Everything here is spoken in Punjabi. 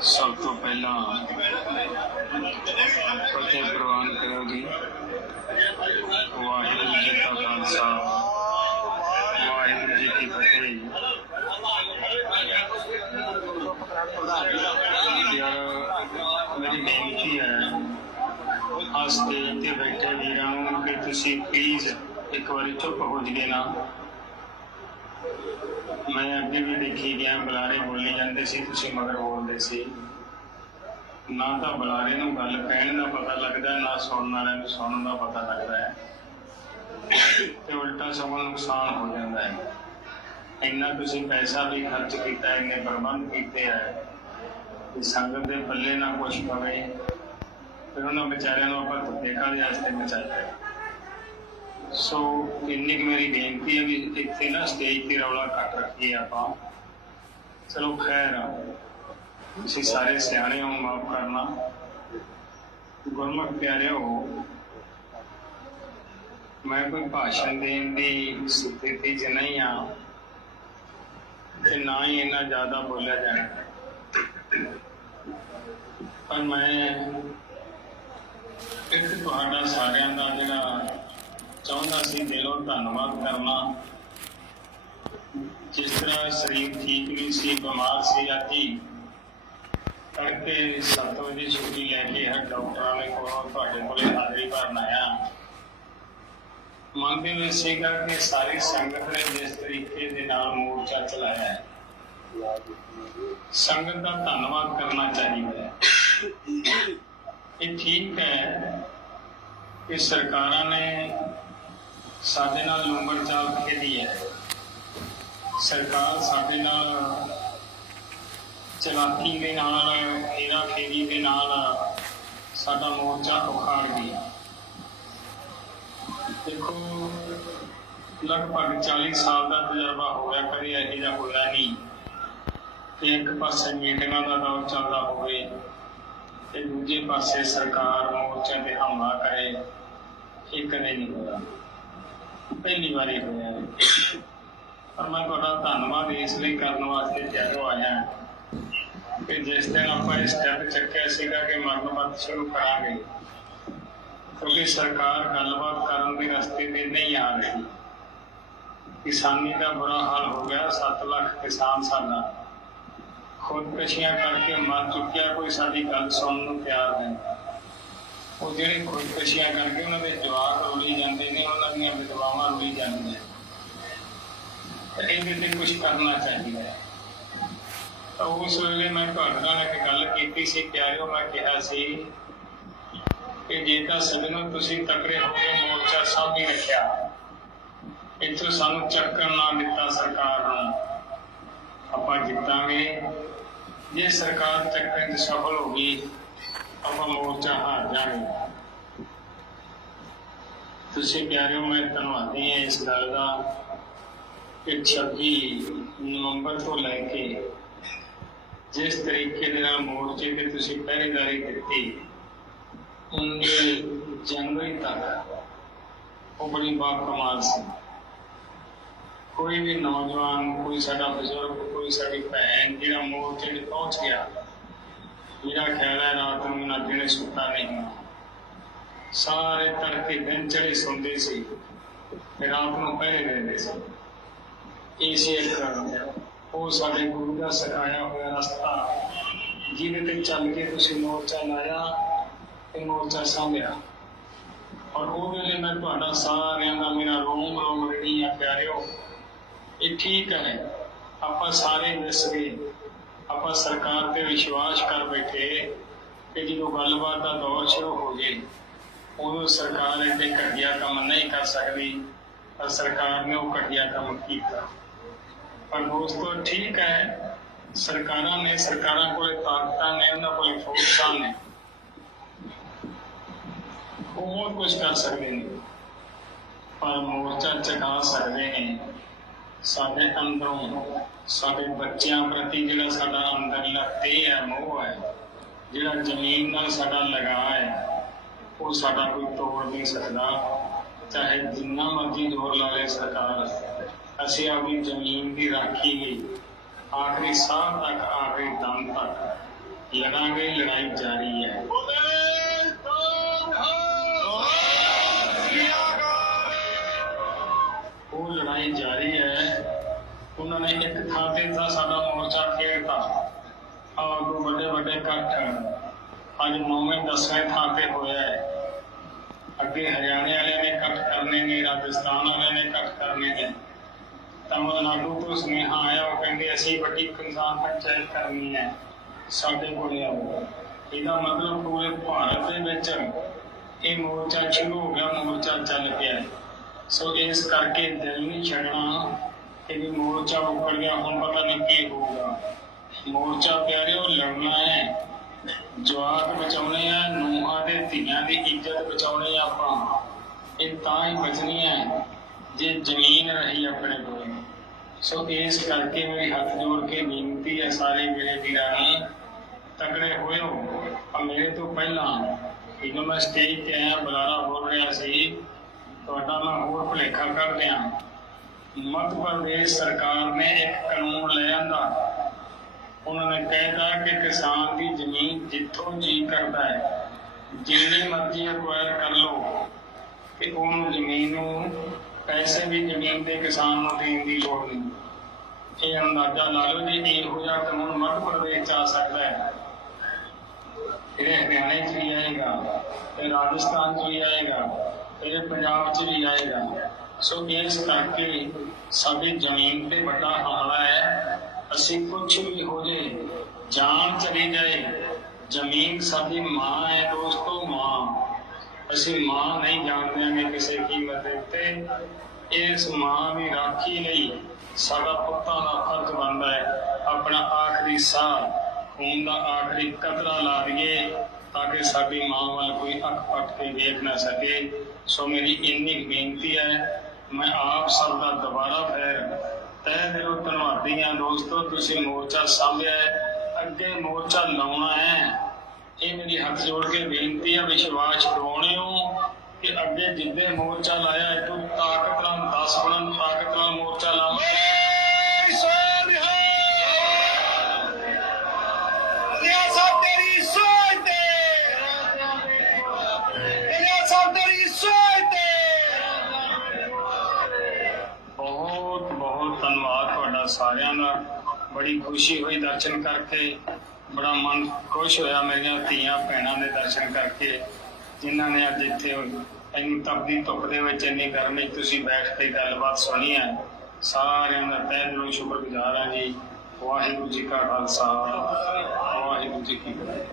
ਸਭ ਤੋਂ ਪਹਿਲਾਂ ਫਤਿਹ ਪ੍ਰਵਾਨ ਕਰੋ ਵਾਹਿਗੁਰੂ ਜੀ ਕਾ ਖਾਲਸਾ, ਵਾਹਿਗੁਰੂ ਜੀ ਕੀ ਫਤਿਹ। ਯਾਰ, ਮੇਰੀ ਬੇਨਤੀ ਹੈ ਆ ਸਟੇਜ ਤੇ ਬੈਠੇ ਵੀਰਾਂ ਨੂੰ ਕਿ ਤੁਸੀਂ ਪਲੀਜ਼ ਇੱਕ ਵਾਰੀ ਚੁੱਪ ਹੋ ਜਗੇ ਨਾ। ਮੈਂ ਅੱਗੇ ਵੀ ਦੇਖੀ ਗਿਆ, ਬੁਲਾਰੇ ਬੋਲੀ ਜਾਂਦੇ ਸੀ, ਤੁਸੀਂ ਮਗਰ ਬੋਲਦੇ ਸੀ। ਨਾ ਤਾਂ ਬੁਲਾਰੇ ਨੂੰ ਗੱਲ ਕਹਿਣ ਦਾ ਪਤਾ ਲੱਗਦਾ, ਨਾ ਸੁਣਨ ਵਾਲਿਆਂ ਨੂੰ ਸੁਣਨ ਦਾ ਪਤਾ ਲੱਗਦਾ ਹੈ। ਤੇ ਉਲਟਾ ਸਮਾਂ ਨੁਕਸਾਨ ਹੋ ਜਾਂਦਾ ਹੈ। ਇੰਨਾ ਤੁਸੀਂ ਪੈਸਾ ਵੀ ਖਰਚ ਕੀਤਾ, ਇੰਨੇ ਪ੍ਰਬੰਧ ਕੀਤੇ ਹੈ। ਕਿ ਸੰਗਤ ਦੇ ਪੱਲੇ ਨਾ ਕੁਛ ਪਵੇ, ਫਿਰ ਉਹਨਾਂ ਵਿਚਾਰਿਆਂ ਨੂੰ ਆਪਾਂ ਧੱਕੇ ਕਾਹਦੇ ਵਾਸਤੇ ਮਚਾਇਆ ਸੋ ਇੰਨੀ ਕੁ ਮੇਰੀ ਬੇਨਤੀ ਹੈ ਵੀ ਇੱਥੇ ਨਾ ਸਟੇਜ ਤੇ ਰੌਲਾ ਘੱਟ ਰੱਖੀਏ ਆਪਾਂ। ਚਲੋ ਖੈਰ ਆ। ਤੁਸੀਂ ਸਾਰੇ ਸਿਆਣੇ ਹੋ ਮਾਫ ਕਰਨਾ। ਗੁਰਮੁਖ ਪਿਆਰਿਓ, ਮੈਂ ਕੋਈ ਭਾਸ਼ਣ ਦੇਣ ਦੀ ਸਥਿਤੀ 'ਚ ਨਹੀਂ ਆ ਤੇ ਨਾ ਹੀ ਇੰਨਾ ਜ਼ਿਆਦਾ ਬੋਲਿਆ ਜਾਣਾ। ਪਰ ਮੈਂ ਇੱਕ ਤੁਹਾਡਾ ਸਾਰਿਆਂ ਦਾ ਜਿਹੜਾ ਚਾਹੁੰਦਾ ਸੀ ਦਿਲੋਂ ਧੰਨਵਾਦ ਕਰਨਾ। ਜਿਸ ਤਰ੍ਹਾਂ ਸਰੀਰ ਠੀਕ ਨਹੀਂ ਸੀ, ਬਿਮਾਰ ਸੀ ਆਦੀ ਤੜਕੇ ਸੱਤ ਵਜੇ ਛੁੱਟੀ ਲੈ ਕੇ ਹਰ ਡਾਕਟਰਾਂ ਨੇ ਕੋਲੋਂ ਤੁਹਾਡੇ ਕੋਲੇ ਹਾਜ਼ਰੀ ਭਰਨ ਆਇਆ। ਮਨ ਦੇ ਸੀਗਾ ਕਿ ਸਾਰੀ ਸੰਗਤ ਨੇ ਜਿਸ ਤਰੀਕੇ ਦੇ ਨਾਲ ਮੋਰਚਾ ਚਲਾਇਆ ਹੈ ਸੰਗਤ ਦਾ ਧੰਨਵਾਦ ਕਰਨਾ ਚਾਹੀਦਾ ਹੈ। ਇਹ ਠੀਕ ਹੈ ਕਿ ਸਰਕਾਰਾਂ ਨੇ ਸਾਡੇ ਨਾਲ ਲੰਬਰ ਚਾਲ ਖੇਡੀ ਹੈ। ਸਰਕਾਰ ਸਾਡੇ ਨਾਲ ਚਲਾਕੀ ਦੇ ਨਾਲ, ਹੇਰਾ ਫੇਰੀ ਦੇ ਨਾਲ ਸਾਡਾ ਮੋਰਚਾ ਉਖਾੜ ਗਈ ਦੇਖੋ, ਲਗਭਗ 40 ਸਾਲ ਦਾ ਤਜਰਬਾ ਹੋ ਗਿਆ, ਕਦੇ ਇਹੋ ਜਿਹਾ ਹੋਇਆ ਨਹੀਂ। ਕਿ ਇੱਕ ਪਾਸੇ ਮੀਟਿੰਗਾਂ ਦਾ ਦੌਰ ਚੱਲਦਾ ਹੋਵੇ ਤੇ ਦੂਜੇ ਪਾਸੇ ਸਰਕਾਰ ਮੋਰਚੇ ਤੇ ਹਮਲਾ ਕਰੇ, ਇਹ ਕਦੇ ਨਹੀਂ ਹੋਇਆ। ਪਹਿਲੀ ਵਾਰੀ ਹੋਇਆ ਹੈ। ਪਰ ਮੈਂ ਤੁਹਾਡਾ ਧੰਨਵਾਦ ਇਸ ਲਈ ਕਰਨ ਵਾਸਤੇ ਤਿਆਰ ਆਇਆ ਕਿ ਜਿਸ ਦਿਨ ਆਪਾਂ ਇਹ ਸਟੈਪ ਚੱਕਿਆ ਸੀਗਾ ਕਿ ਮਰਨਮਤ ਸ਼ੁਰੂ ਕਰਾਂਗੇ, ਕਿਉਂਕਿ ਸਰਕਾਰ ਗੱਲਬਾਤ ਕਰਨ ਦੇ ਰਸਤੇ ਤੇ ਨਹੀਂ ਆ ਰਹੀ। ਕਿਸਾਨੀ ਦਾ ਬੁਰਾ ਹਾਲ ਹੋ ਗਿਆ 7 ਲੱਖ ਕਿਸਾਨ ਸਾਡਾ। ਖੁਦਕਸ਼ੀਆਂ ਕਰਕੇ ਮਰ ਚੁੱਕਿਆ, ਕੋਈ ਸਾਡੀ ਗੱਲ ਸੁਣਨ ਨੂੰ ਤਿਆਰ ਨਹੀਂ। ਉਹ ਜਿਹੜੇ ਖੁਦਕੁਸ਼ੀਆਂ ਕਰਕੇ ਉਹਨਾਂ ਦੇ ਜਵਾਬ ਰੋਲੀ ਜਾਂਦੇ ਨੇ, ਉਹਨਾਂ ਦੀਆਂ ਵਿਧਵਾਵਾਂ ਰੋਲੀ ਜਾਂਦੀਆਂ ਤੇ ਇਹਦੇ ਤੇ ਕੁਝ ਕਰਨਾ ਚਾਹੀਦਾ ਹੈ। ਤਾਂ ਉਸ ਵੇਲੇ ਮੈਂ ਤੁਹਾਡੇ ਨਾਲ ਇੱਕ ਗੱਲ ਕੀਤੀ ਸੀ, ਪਿਆਰਿਓ, ਮੈਂ ਕਿਹਾ ਸੀ ਕਿ ਜੇ ਤਾਂ ਸਦਨੋਂ ਤੁਸੀਂ ਤਕੜੇ ਹੋ ਕੇ ਮੋਰਚਾ ਸਾਹਮਣੇ ਰੱਖਿਆ, ਇੱਥੋਂ ਸਾਨੂੰ ਚੱਕਰ ਨਾ ਦਿੱਤਾ ਸਰਕਾਰ ਨੂੰ। ਆਪਾਂ ਜਿੱਤਾਂਗੇ। ਜੇ ਸਰਕਾਰ ਚੱਕਰ 'ਚ ਸਫਲ ਹੋ ਗਈ ਆਪਾਂ ਮੋਰਚਾ ਹਾਰ ਜਾਵਾਂਗੇ ਤੁਸੀਂ ਪਿਆਰਿਓ ਮੈਂ ਧੰਨਵਾਦੀ ਹਾਂ ਇਸ ਗੱਲ ਦਾ ਕਿ 26 ਨਵੰਬਰ ਤੋਂ ਲੈ ਕੇ ਜਿਸ ਤਰੀਕੇ ਦੇ ਨਾਲ ਮੋਰਚੇ ਤੇ ਤੁਸੀਂ ਪਹਿਰੇਦਾਰੀ ਦਿੱਤੀ 19 ਜਨਵਰੀ ਤੱਕ ਉਹ ਬੜੀ ਬਾ ਕਮਾਲ ਸੀ ਕੋਈ ਵੀ ਨੌਜਵਾਨ ਕੋਈ ਸਾਡਾ ਬਜ਼ੁਰਗ ਕੋਈ ਸਾਡੀ ਭੈਣ ਜਿਹੜਾ ਮੋਰਚੇ ਤੇ ਪਹੁੰਚ ਗਿਆ ਮੇਰਾ ਖਿਆਲ ਹੈ ਰਾਤ ਨੂੰ ਨਾ ਦਿਨੇ ਸੁੱਤਾ ਨਹੀਂ। ਸਾਰੇ ਤੜਕੇ ਦਿਨ ਚੜੇ ਸੁਣਦੇ ਸੀ ਤੇ ਰਾਤ ਨੂੰ ਪਹਿਰੇ ਦਿੰਦੇ ਸੀ। ਇਹ ਸੀ ਇੱਕ ਉਹ ਸਾਡੇ ਗੁਰੂ ਦਾ ਸਿਖਾਇਆ ਹੋਇਆ ਰਸਤਾ, ਜਿਹਦੇ ਤੇ ਚੱਲ ਕੇ ਤੁਸੀਂ ਮੋਰਚਾ ਲਾਇਆ ਤੇ ਮੋਰਚਾ ਸਾਂਭਿਆ। ਔਰ ਉਹ ਵੇਲੇ ਮੈਂ ਤੁਹਾਡਾ ਸਾਰਿਆਂ ਦਾ ਮੇਰਾ ਰੋਮ ਰੋਮ ਰਣੀ ਆ ਪਿਆਰਿਓ, ਇਹ ਠੀਕ ਹੈ ਆਪਾਂ ਸਾਰੇ ਮਿਸ ਗਏ। ਆਪਾਂ ਸਰਕਾਰ ਤੇ ਵਿਸ਼ਵਾਸ ਕਰ ਬੈਠੇ ਕਿ ਜਦੋਂ ਗੱਲਬਾਤ ਦਾ ਦੌਰ ਸ਼ੁਰੂ ਹੋ ਜੇ ਉਦੋਂ ਸਰਕਾਰ ਇਹਦੇ ਘਟੀਆ ਕੰਮ ਨਹੀਂ ਕਰ ਸਕਦੀ ਪਰ ਸਰਕਾਰ ਨੇ ਉਹ ਘਟੀਆ ਕੰਮ ਕੀਤਾ। ਪਰ ਦੋਸਤੋ, ਠੀਕ ਹੈ, ਸਰਕਾਰਾਂ ਨੇ, ਸਰਕਾਰਾਂ ਕੋਲ ਤਾਕਤਾਂ ਨੇ, ਉਹਨਾਂ ਕੋਲ ਫੋਰਸਾਂ ਨੇ। ਉਹ ਬਹੁਤ ਕੁਝ ਕਰ ਸਕਦੇ ਨੇ। ਪਰ ਮੋਰਚਾ ਚਕਾ ਸਕਦੇ ਨੇ। ਸਾਡੇ ਅੰਦਰੋਂ ਸਾਡੇ ਬੱਚਿਆਂ ਪ੍ਰਤੀ ਜਿਹੜਾ ਸਾਡਾ ਅੰਦਰਲਾ ਤੇ ਹੈ, ਮੋਹ ਹੈ, ਜਿਹੜਾ ਜ਼ਮੀਨ ਨਾਲ ਸਾਡਾ ਲਗਾਅ ਹੈ, ਉਹ ਸਾਡਾ ਕੋਈ ਤੋੜ ਨਹੀਂ ਸਕਦਾ। ਚਾਹੇ ਜਿੰਨਾ ਮਰਜ਼ੀ ਜ਼ੋਰ ਲਾ ਲੇ ਸਰਕਾਰ, ਅਸੀਂ ਆਪਣੀ ਜ਼ਮੀਨ ਦੀ ਰਾਖੀ ਲਈ ਆਖਰੀ ਸਾਹ ਤੱਕ, ਆਖਰੀ ਦਮ ਤੱਕ ਲੜਾਂਗੇ, ਲੜਾਈ ਜਾਰੀ ਹੈ। ਆਹ ਵੱਡੇ ਵੱਡੇ ਇਕੱਠ ਅੱਜ ਨੌਵੇਂ ਦਸਵੇਂ ਥਾਂ ਤੇ ਹੋਇਆ ਹੈ। ਅੱਗੇ ਹਰਿਆਣੇ ਵਾਲਿਆਂ ਨੇ ਇਕੱਠ ਕਰਨੇ ਨੇ, ਰਾਜਸਥਾਨ ਵਾਲਿਆਂ ਨੇ ਇਕੱਠ ਕਰਨੇ ਨੇ। ਤਮਿਲਨਾਡੂ ਤੋਂ ਸੁਨੇਹਾ ਆਇਆ, ਉਹ ਕਹਿੰਦੇ, ਅਸੀਂ ਵੱਡੀ ਕਿਸਾਨ ਪੰਚਾਇਤ ਕਰਨੀ ਹੈ, ਸਾਡੇ ਕੋਲ ਆਓ। ਇਹਦਾ ਮਤਲਬ ਪੂਰੇ ਭਾਰਤ ਦੇ ਵਿੱਚ ਇਹ ਮੋਰਚਾ ਸ਼ੁਰੂ ਹੋ ਗਿਆ, ਮੋਰਚਾ ਚੱਲ ਪਿਆ ਸੋ ਇਸ ਕਰਕੇ ਦਿਲ ਨਹੀਂ ਛੱਡਣਾ ਕਿ ਵੀ ਮੋਰਚਾ ਉੱਪਰ ਗਿਆ, ਹੁਣ ਪਤਾ ਨਹੀਂ ਕੀ ਹੋਊਗਾ। ਮੋਰਚਾ ਪਿਆਰਿਓ, ਲੜਨਾ ਹੈ। ਜਵਾਕ ਬਚਾਉਣੇ ਆ, ਨੂੰਹਾਂ ਦੇ ਧੀਆਂ ਦੀ ਇੱਜ਼ਤ ਬਚਾਉਣੀ ਆ ਆਪਾਂ। ਇਹ ਤਾਂ ਹੀ ਬਚਣੀ ਹੈ, ਜੇ ਜ਼ਮੀਨ ਰਹੀ ਆਪਣੇ ਕੋਲ। ਸੋ ਇਸ ਕਰਕੇ ਮੇਰੇ ਹੱਥ ਜੋੜ ਕੇ ਬੇਨਤੀ ਹੈ ਸਾਰੇ ਮੇਰੇ ਵੀਰਾਂ ਨੂੰ, ਤਕੜੇ ਹੋਇਓ। ਆ ਮੇਰੇ ਤੋਂ ਪਹਿਲਾਂ ਜਦੋਂ ਮੈਂ ਸਟੇਜ ਤੇ ਆਇਆ ਬੁਲਾਰਾ ਬੋਲ ਰਿਹਾ ਸੀ, ਤੁਹਾਡਾ ਮੈਂ ਹੋਰ ਭੁਲੇਖਾ ਕਰ ਦਿਆਂ। ਮੱਧ ਪ੍ਰਦੇਸ਼ ਸਰਕਾਰ ਨੇ ਇੱਕ ਕਾਨੂੰਨ ਲੈ ਆਂਦਾ। ਉਹਨਾਂ ਨੇ ਕਹਿਤਾ ਕਿ ਕਿਸਾਨ ਦੀ ਜ਼ਮੀਨ ਜਿੱਥੋਂ ਜੀ ਕਰਦਾ ਹੈ ਜਿੰਨੇ ਮਰਜ਼ੀ ਅਕਵਾਇਰ ਕਰ ਲਓ ਕਿ ਉਹਨੂੰ ਜ਼ਮੀਨ ਨੂੰ, ਪੈਸੇ ਵੀ ਜ਼ਮੀਨ ਦੇ ਕਿਸਾਨ ਨੂੰ ਦੇਣ ਦੀ ਲੋੜ ਨਹੀਂ। ਇਹ ਅੰਦਾਜ਼ਾ ਲਾ ਲਓ ਜੀ ਇਹੋ ਜਿਹਾ ਕਾਨੂੰਨ ਮੱਧ ਪ੍ਰਦੇਸ਼ ਚ ਆ ਸਕਦਾ ਹੈ। ਫਿਰ ਹਰਿਆਣੇ ਚ ਵੀ ਆਏਗਾ ਫਿਰ ਰਾਜਸਥਾਨ ਚ ਵੀ ਆਏਗਾ ਫਿਰ ਪੰਜਾਬ ਚ ਵੀ ਆਏਗਾ। ਸੋ ਇਸ ਕਰਕੇ ਸਾਡੀ ਜ਼ਮੀਨ ਤੇ ਵੱਡਾ ਹਮਲਾ ਹੈ। ਅਸੀਂ ਕੁਝ ਵੀ ਹੋ ਜੇ, ਜਾਨ ਚਲੀ ਜਾਏ, ਜ਼ਮੀਨ ਸਾਡੀ ਮਾਂ ਹੈ ਦੋਸਤੋ ਮਾਂ। ਅਸੀਂ ਮਾਂ ਨਹੀਂ ਜਾਣਦੇ ਹਾਂ ਕਿਸੇ ਕੀਮਤ ਦੇ ਉੱਤੇ। ਇਸ ਮਾਂ ਦੀ ਰਾਖੀ ਲਈ ਸਾਡਾ ਪੁੱਤਾਂ ਦਾ ਫਰਜ਼ ਬਣਦਾ ਹੈ। ਆਪਣਾ ਆਖਰੀ ਸਾਹ, ਖੂਨ ਦਾ ਆਖਰੀ ਕਤਰਾ ਲਾ ਦਈਏ, ਤਾਂ ਕਿ ਸਾਡੀ ਮਾਂ ਵੱਲ ਕੋਈ ਅੱਖ ਪੱਟ ਕੇ ਦੇਖ ਨਾ ਸਕੇ। ਸੋ ਮੇਰੀ ਇੰਨੀ ਬੇਨਤੀ ਹੈ, ਮੈਂ ਆਪ ਸਭ ਦਾ ਦੁਬਾਰਾ ਫੇਰ ਤਹਿ ਦਿਲੋਂ ਧੰਨਵਾਦੀ ਹਾਂ ਦੋਸਤੋ, ਤੁਸੀਂ ਮੋਰਚਾ ਸਾਂਭਿਆ ਅੱਗੇ ਮੋਰਚਾ ਲਾਉਣਾ ਹੈ। ਇਹ ਮੇਰੀ ਹੱਥ ਜੋੜ ਕੇ ਬੇਨਤੀ ਆ, ਵਿਸ਼ਵਾਸ ਦਿਵਾਉਣਿਓ ਕਿ ਅੱਗੇ ਜਿੱਦੇ ਮੋਰਚਾ ਲਾਇਆ ਇਹ ਤੋਂ ਤਾਕਤ ਨਾਲ 10 ਗੁਣਾ ਤਾਕਤ ਤੁਹਾਡਾ ਸਾਰਿਆਂ ਦਾ ਬੜੀ ਖੁਸ਼ੀ ਹੋਈ ਦਰਸ਼ਨ ਕਰਕੇ। ਬੜਾ ਮਨ ਖੁਸ਼ ਹੋਇਆ ਮੇਰੀਆਂ ਧੀਆਂ ਭੈਣਾਂ ਦੇ ਦਰਸ਼ਨ ਕਰਕੇ। ਜਿਨ੍ਹਾਂ ਨੇ ਅੱਜ ਇੱਥੇ ਇੰਨੀ ਤਪਦੀ ਧੁੱਪ ਦੇ ਵਿੱਚ ਇੰਨੀ ਗਰਮੀ ਤੁਸੀਂ ਬੈਠ ਕੇ ਗੱਲਬਾਤ ਸੁਣੀ ਹੈ। ਸਾਰਿਆਂ ਦਾ ਤਹਿ ਦਿਲੋਂ ਸ਼ੁਕਰਗੁਜ਼ਾਰ ਹਾਂ ਜੀ। ਵਾਹਿਗੁਰੂ ਜੀ ਕਾ ਖਾਲਸਾ, ਵਾਹਿਗੁਰੂ ਜੀ ਕੀ ਫਤਿਹ।